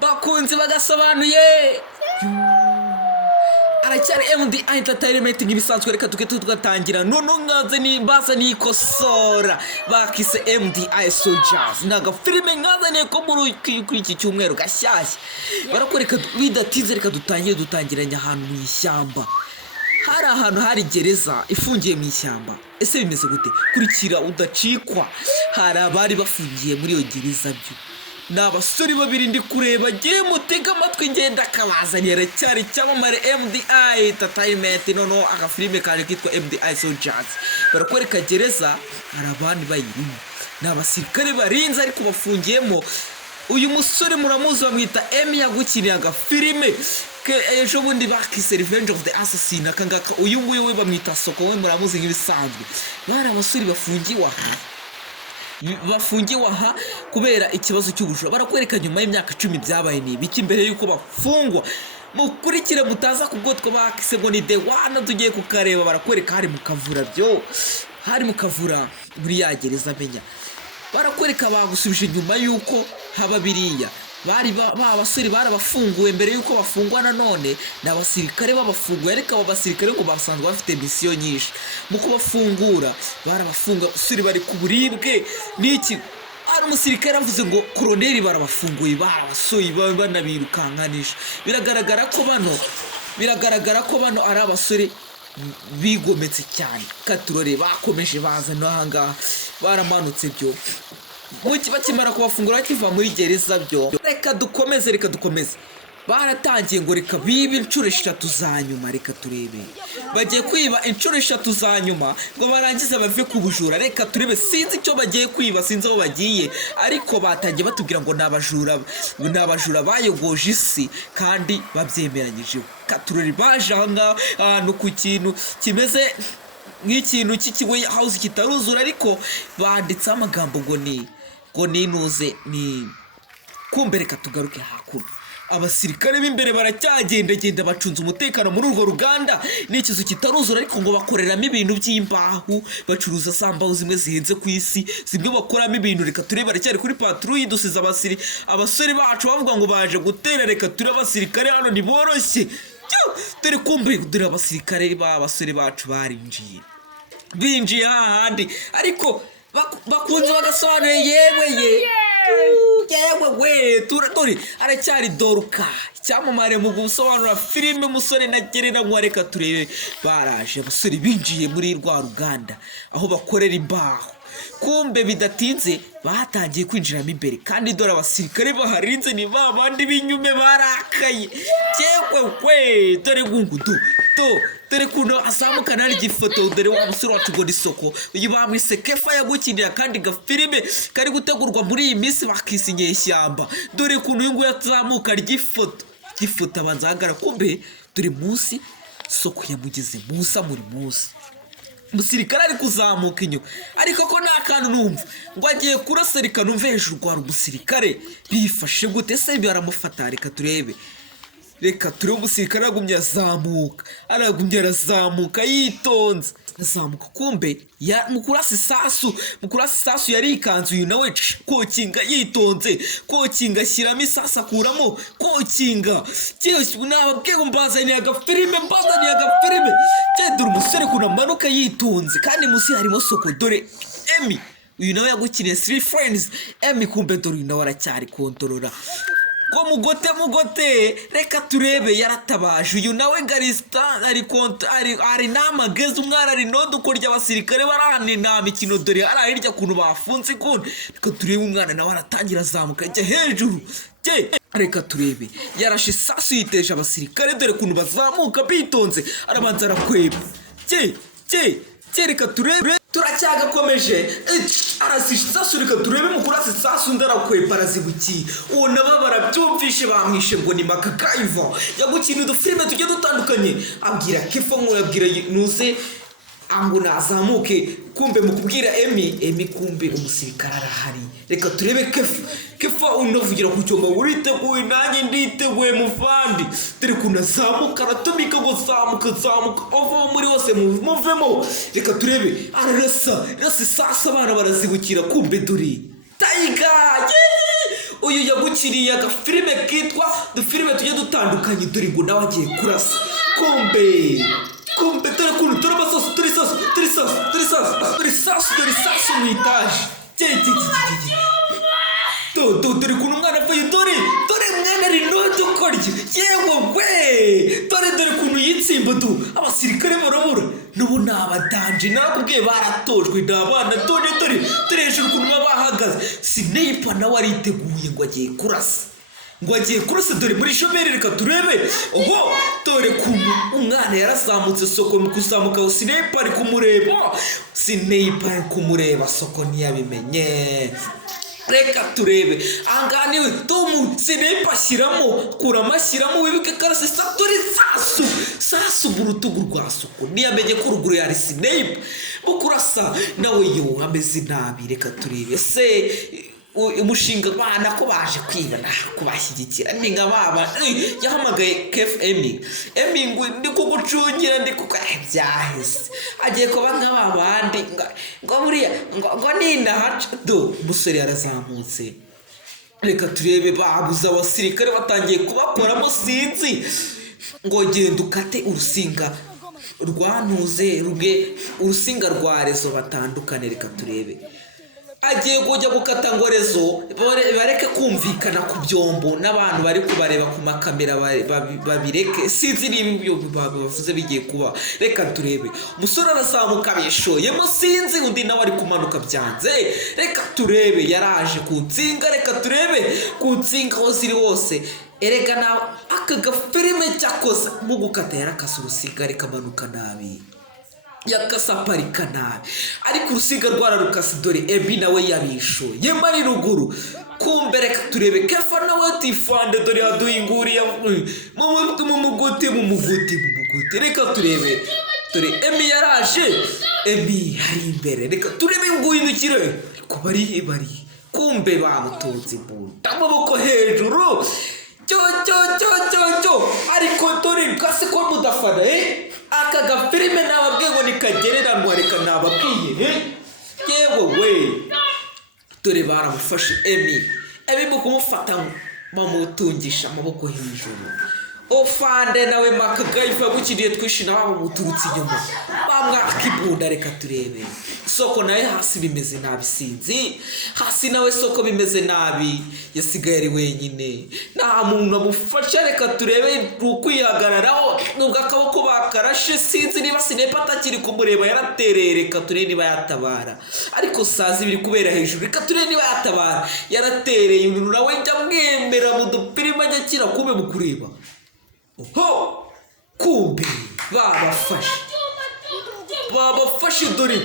bakunzi bagasobanuye aracyari MD Entertainment nk'ibisanzwe. Reka tugatangira none nkaze nimbaza nikosora bakise MD Soldiers naga filime nkazane ko muri iki cyumweru gashyashya barakwereka bidatinze. Reka dutangiranye ahantu mu ishyamba, hari ahantu hari gereza ifungiye mu ishyamba. Ese bimeze gute? Kurikira udacikwa. Hari abari bafungiye muri iyo gereza byo n'abasore babiri ndi kureba, giye mutega amatwi ngenda kabazanira cyari cyamamare MD Entertainment nono agafilime kare kitwa MD Soldiers. Barakwereka gereza, hari abandi bayirimo n'abasirikare barinze ariko bafungiyemo. Uyu musore muramuzi bamwita Emi, yagukiniye agafilime ejo bundi bakise Revenge of the Assassin. Akangaka uyu nguyu we bamwita Soko, we muramuzi nk'ibisanzwe. Bari abasore bafungiwe aha kubera ikibazo cy'ubujura. Barakwereka nyuma y'imyaka 10 byabaye ni biki mbere yuko bafungwa. Mukurikire mutaza kubwotwa bakise ngo ni the one tugiye kukareba. Barakwereka hari mukavura byo, hari mukavura buri yagereza menya. Barakwereka bagusubije nyuma yuko haba biriya bari abasore barabafunguwe mbere yuko bafungwa. Nanone n'abasirikare babafunguye, ariko abo basirikare ngo basanzwe bafite misiyo nyinshi mu kubafungura. Barabafunga usuri bari ku buribwe n'iki. Ari umusirikare avuze ngo koloneli barabafunguye, babasoyi banabirukankanisha. Biragaragara ko bano ari abasore bigometse cyane. Katurore bakomeje baza n'ahangaha baramanutse byo bakimara kubafungura bakiva muri gereza byo. Reka dukomeze. Baratangiye ngo reka bibe inshuro 3 za nyuma. Reka turebe, bagiye kwiba inshuro 3 za nyuma ngo barangiza bave ku bujura. Reka turebe, sinzi icyo bagiye kwiba, sinzi aho bagiye, ariko batangiye batubwira ngo n'abajura bayogoje isi kandi babyemeranyije. Katurore baje ahantu ku kintu kimeze nk'ikintu cy'ikigo house kitaruzura, ariko banditse amagambo ngo ninuze ni kumbe. Reka tugaruke hakuno. Abasirikare b'imbere baracyagendagenda bacunze umutekano muri urwo ruganda n'ikizu kitaruzura, ariko ngo bakoreramo ibintu by'imbaho. Bacuruza sambaho zimwe zihenze ku isi, zimwe bakoramo ibintu. Reka turebe, baracyari kuri patrouille dusize abasore bacu bavuga ngo baje gutera. Reka turebe abasirikare hano ntiboroshye. Dore kumbe dore abasirikare basore bacu binjiye hahandi, ariko bakunze bagasobanura yewe turi aracyari Doruka icyamamare mu gusobanura filime Musore na Gereranywa. Reka turebe, baraje abasore binjiye muri rwa ruganda aho bakorera imbaho. Kumbe bidatinze batangiye kwinjiramo imbere, kandi dore abasirikare baharinze ni babandi b'inyume barakaye. Dore gungudu dore kuno azamuka nari gifoto. Dore wa musore wacu ngo ni Soko, uyu bamwise Kefa, yagukiniye kandi gafilime kari gutegurwa muri iyi minsi bakise Inyeshyamba. Dore kuno uyu nguyu azamuka gifoto abanza hagara. Kumbe dore munsi Soko yamugize Musa muri munsi. Umusirikare ari kuzamuka inyuma, ariko ko nta kantu numva ngo agiye kurasa. Reka numve hejuru rwa umusirikare bifashe gute se baramufata. Reka turebe umusirikare aragumye arazamuka yitonze azamuka. Kumbe mukurasa isasu yarikanze. Uyu nawe kokinga yitonze, kokinga ashyiramo isasu akuramo kokinga. Nababwiye ngo mbazaniye agafilime. Dore umusore kunamanuka yitonze, kandi munsi harimo Soko. Dore Emi, uyu nawe yagukiniye 3 Friends. Emi kumbe dore uyu nawe aracyari kontorora ko mugote. Reka turebe, yaratabaje. Uyu nawe Garista ari namageze. Umwana ari nodo kurya abasirikare barane nta mikino. Dore arahirya kuntu bafunze kundi. Reka turebe, umwana nawe aratangira azamuka ajya hejuru. Reka turebe, yarashe isasu yiteje abasirikare. Dore kuntu bazamuka bitonze, arabanza arakweba. Reka turebe, turacyagakomeje. Arasisha isasu. Reka turebe, mu kurasa isasu ndarakweba arazibukiye. Uwo nabo barabyumvishe, bamwishe ngo ni Makakaiva. Yagukina udufilime tugiye dutandukanye. Abwira Kefa ngo yabwira nuze ngo nazamuke. Kumbe mu kubwira Emi kumbe umusirikare arahari. Reka turebe Kefa unavugira ku cyoma, uriteguye nanjye nditeguye muvandi. Dore kunazamuka aratumika ngo zamuka ava muri hose muvemo. Reka turebe, ararasa isasu abana barazibukira. Kumbe dore Taiga uyu yagukiriye agafilime kitwa dufilime tujye dutandukanye dore ngo nawe agiye kurasa kumbe dore kuntu dore amasasu dore isasu mu itaje dore kuntu umwana apfuye dore mwana ari n'udukoryo yewe we dore kuntu yitsimba abasirikare barabura n'ubu ni abadanje nakubwiye baratojwe ni abana dore hejuru ukuntu baba bahagaze Sniper nawe ariteguye ngo agiye kurasa dore muri shomeri reka turebe dore kuntu umwana yarazamutse soko mu kuzamuka Sniper ari kumureba soko ntiyabimenye reka turebe ahangaha niwe Sniper ashyiramo wibuke karase dore sasu mu rutugu rwa soko ntiyamenye ko ruguru yari Sniper mu kurasa nawe ameze nabi reka turebe se umushinga bana ko baje kwiba kubashyigikira ni nka baba yahamagaye Kef Emi ngo ndi kugucungira ndi byahise agiye kuba nk'abandi ngo buriya ngo nindahaca umusore yarazamutse reka turebe babuze abasirikare batangiye kubakoramo sinzi ngo genda ukate urusinga rwantuze urusinga rwa rezo batandukane reka turebe agiye kujya gukata ngo rezo bareke kumvikana ku byombo n'abantu bari kubareba ku makamera babireke sinzi niba ibyo bavuze bigiye kuba reka turebe umusore arazamuka bishoyemo sinzi undi nawe ari kumanuka byanze reka turebe yaraje ku nsinga reka turebe ku nsinga aho ziri hose erega nawe aka gafilime cyakoze mu gukata yarakase urusiga rikamanuka nabi yakasaparika nabi ariko urusiga rwararukase dore Ebi nawe yabishoye mari ruguru kumbe reka turebe Kefa nawe tifande dore haduhinguriye mu muguti reka turebe dore Emi yaraje Emi hari imbere reka turebe nguhindukire ko bari kumbe bamutunze imbunda amaboko hejuru cyo ariko dore gase ko mudafana aka gafilime nababwiye ngo nikagereranwa reka nababwiye yewe we dore baramufashe Emi mu kumufata bamutungisha amaboko hejuru ofande nawe makagaifa gukiriye twishina bamuturutse inyuma bamwaka ibunda reka turebe soko nawe hasi bimeze nabi sinzi hasi nawe soko bimeze nabi yasigaye ari wenyine nta muntu amufasha reka turebe ukwihagararaho nubwo akaboko bakarashe sinzi niba Sniper atakiri kumureba yaratereye reka turebe niba yatabara ariko sazi biri kubera hejuru reka turebe niba yatabara yaratereye umuntu nawe njya mwemera mu dupirima nyakira kube mu kureba kumbe babafashe dore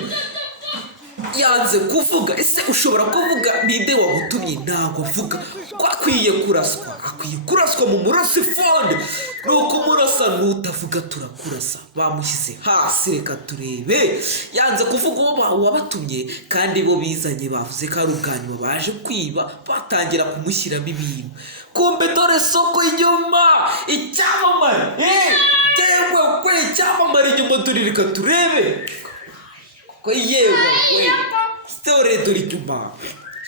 yanze kuvuga ese ushobora kuvuga ninde wagutumye ntabwo avuga ko akwiye kuraswa mu murasi fonde nuko umurasa nutavuga turakurasa bamushyize hasi reka turebe yanze kuvuga uwo wabatumye kandi bo bizanye bavuze ko ari ubwanyu baje kwiba batangira kumushyiramo ibintu kumbe dore soko inyuma icyamamare icyamamare inyuma dore reka turebe ko yewe story dore inyuma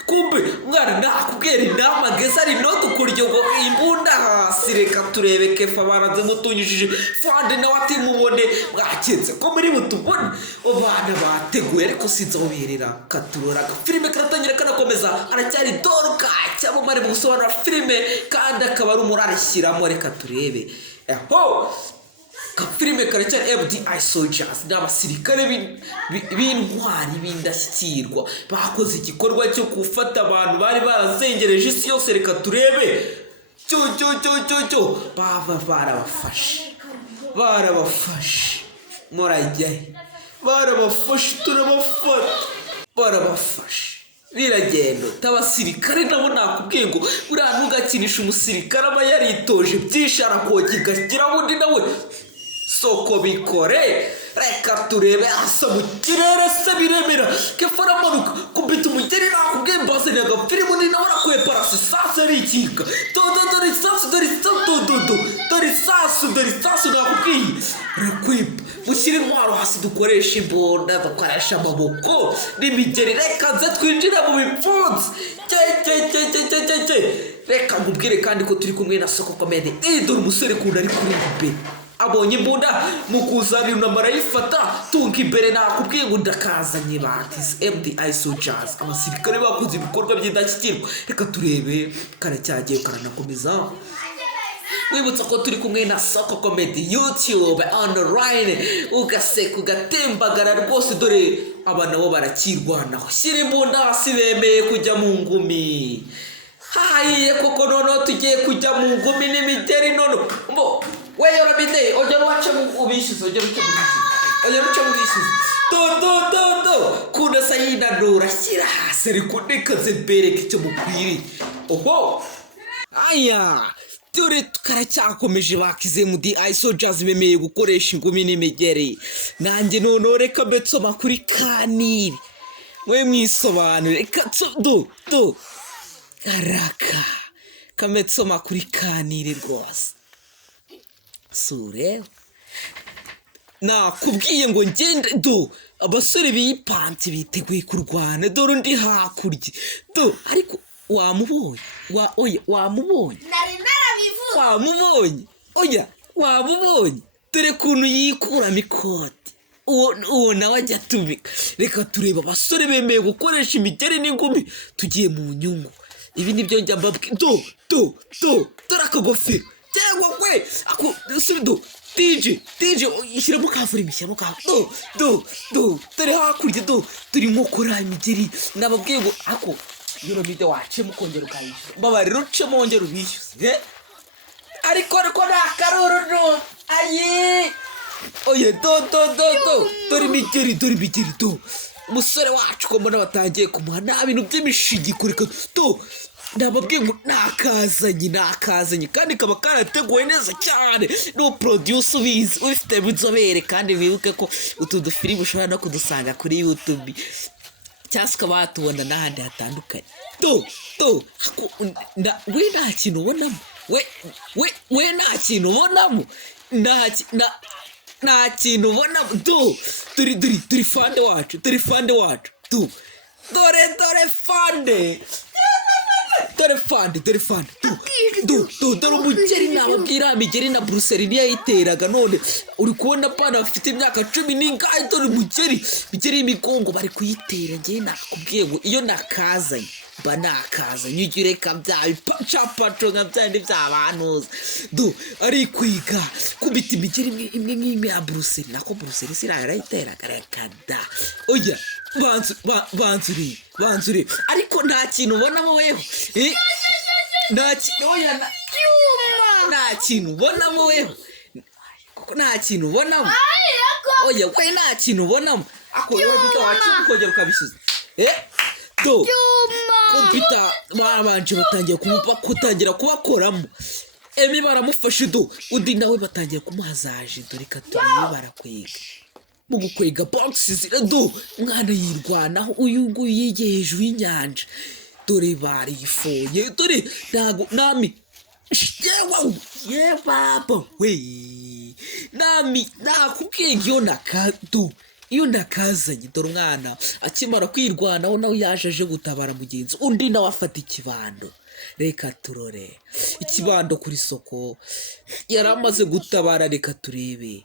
kumbe mwana nakubwira inama geza ari no dukuryo ngo imbunda hasi reka turebe Kefa baranze mutunyishije fande nawe atimubone mwaketse ko muri mutubone abana bateguye ariko sinzi aho biherera katurora filime karatangira kanakomeza aracyari Dorka cyamamare mu gusobanura filime kandi akaba ari umurarishyiramo reka turebe filime karacyari FDI soldiers n'abasirikare b'intwari b'indashyikirwa bakoze igikorwa cyo gufata abantu bari barazengereje isi yose reka turebe barabafashe murajyahe barabafashe barabafashe biragenda tabasirikare nabo nakubwiye ngo buriya ntugakinisha umusirikare aba yaritoje byinshi arakoga igagira bundi nawe soko bikore reka turebe asa mu kirere se biremera Kefa aramanuka kubita umugeri nakubwiye mbazaniye agafilime undi nawe arakuye parasi sasa arikika dore sasu nakubwiye arakwipa dushyire intwaro hasi dukoresha imbunda dukoresha amaboko n'imigeri reka nze twinjire mu bipfunsi reka nkubwire kandi ko turi kumwe na Soko Comedy. Dore umusore kunda ari kuri imbere abonye imbunda mu kuzanira unamara yifata tunga imbere nakubwiye ngo ndakazanye batize MDI Soldiers abasirikare bakoze ibikorwa by'indashyikirwa. Reka turebe karacyagiye karanakomeza. Wibutsa ko turi kumwe na Soko Comedy YouTube online ugaseka ugatembagara rwose. Dore aba nabo barakirwanaho shyira imbunda hasi bemeye kujya mu ngumi. Hayiye koko noneho tugiye kujya mu ngumi n'imigeri nono mbo we yorabide ongera wace ubishize ongera uce mubishize do kuna sayina dora shyira hasi ariko nikaze bereka icyo mukwiri. Oho aya dore tukaracyakomeje bakize mu MDI Soldiers bemeye gukoresha ingumi n'imigeri. Nanjye noneho reka mbetsoma kuri kaniri we mwisobanure reka do araka kametsoma kuri kaniri rwose sure nakubwiye ngo ngende do abasore biyipanti biteguye kurwana. Dore undi hakurya do ariko wamubonye wamubonye nari narabivuze wamubonye wamubonye dore kuntu yikuramo ikoti uwo nawe ajya tumika. Reka tureba abasore bemeye gukoresha imigeri n'ingumi tugiye mu nyungu. Ibi nibyo njya mbabwira dore akagofero cyangwa kwe ako sido DJ ishyiramo kavura imishyamo ka dore hakurya turi nko kora imigeri. Nababwiye ngo ako yoromide wace mukongera ukayishyura mbabarira uce mongera ubishyuze ariko nakaruru ayi oye dore imigeri umusore wacu ko mbona batangiye kumuha nta bintu by'imishigiko. Reka nababwiye ngo nakazanye kandi kaba karateguwe neza cyane no produce ubizi ufite inzobere. kandi wibuke ko utu dufilimi ushobora no kudusanga kuri YouTube cyangwa ukaba watubona n'ahandi hatandukanye. We nta kintu ubonamo we nta kintu ubonamo nta kintu ubonamo dore fande wacu dore fande dore umugeri nababwira imigeri na Bruxelles niyo yayiteraga. None uri kubona abana bafite imyaka 10 n'ingahe dore imigeri y'imigongo bari kuyitera. Njye nakubwiye ngo iyo nakazanye ujye ureka bya bipacapaco nka byandi by'abantuza ari kwiga kubita imigeri imwe nk'imwe ya Bruxelles. nako Bruxelles yarayiteraga reka da oya banzure ariko nta kintu ubonamo weho nta kintu ubonamo weho kuko nta kintu ubonamo oya we nta kintu ubonamo ako yorabita wacu ukongera ukabishyuza kompita babanje batangiye kutangira kubakoramo emi baramufashe undi nawe batangiye kumuhazaje dore katuriye barakwega mu gukwega boxes mwana yirwanaho uyu nguyu yigeye hejuru y'inyanja dore barifoye dore ntago nami baba we nami nakubwiye iyo nakazanye dore umwana akimara kwirwanaho nawe yaje aje gutabara mugenzi undi nawe afata ikibando. Reka turore ikibando kuri Soko yaramaze gutabara. Reka turebe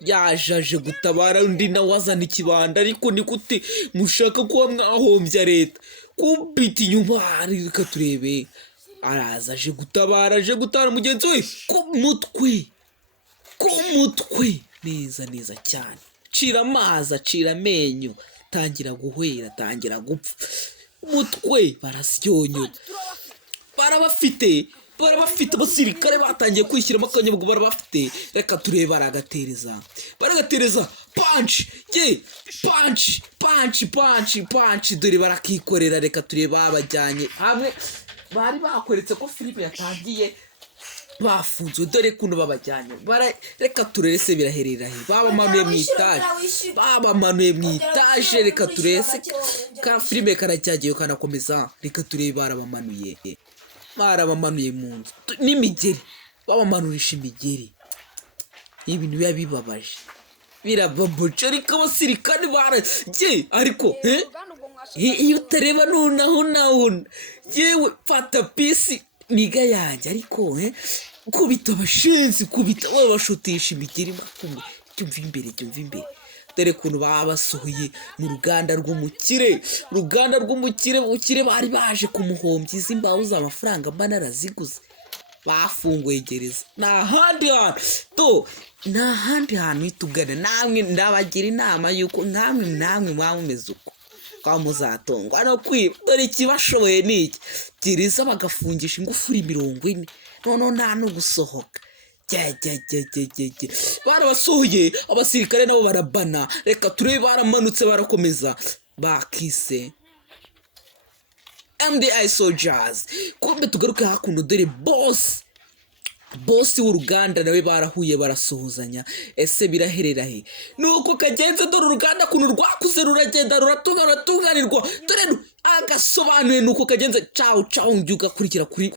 yaje gutabara undi nawe azana ikibando. Ariko ni gute mushaka kuba mwahombya leta kubita inyuma? Reka turebe araza aje gutabara mugenzi we ku mutwe neza cyane. Cira amazi acira amenyo tangira guhwera tangira gupfa umutwe barasyonyo barabafite abasirikare batangiye kwishyiramo akanyabugabo barabafite. Reka turebe baragatereza punch dore barakikorera. Reka turebe babajyanye hamwe bari bakweretse ko filime yatangiye bafunzwe dore kuno babajyanye. Reka turese biraherera he babamanuye mu itaje. Reka turese ka filime karacyagiye kanakomeza. Reka turebe barabamanuye mu nzu n'imigeri babamanurisha imigeri. Ibintu biba bibabaje birababoca ariko abasirikare barajye ariko iyo utareba nunahunahuna yewe fata pisi niga yanjye ariko kubita abashenzi kubita babashutisha imigeri makumwe cyumva imbere dore kuntu baba basohoye mu ruganda rw'umukire ukire bari baje kumuhombya izi mbaho z'amafaranga mba naraziguze bafunguye gereza nta handi hantu hitugana namwe ndabagira inama yuko namwe mwamumeze uko kwa muzatongwa no kwiba dore ikibashoboye niki gereza bagafungisha ingufuri 40 none nta no gusohoka barabasohoye abasirikare nabo barabana reka turebe baramanutse barakomeza bakise MDI soldiers kumbe tugaruke hakuno dore boss w'uruganda nawe barahuye barasuhuzanya ese biraherera he nuko kagenze dore uruganda kuno rwakuze ruragenda ruratunganirwa dore agasobanuye nuko kagenze ciao ngiuga kurikira kuri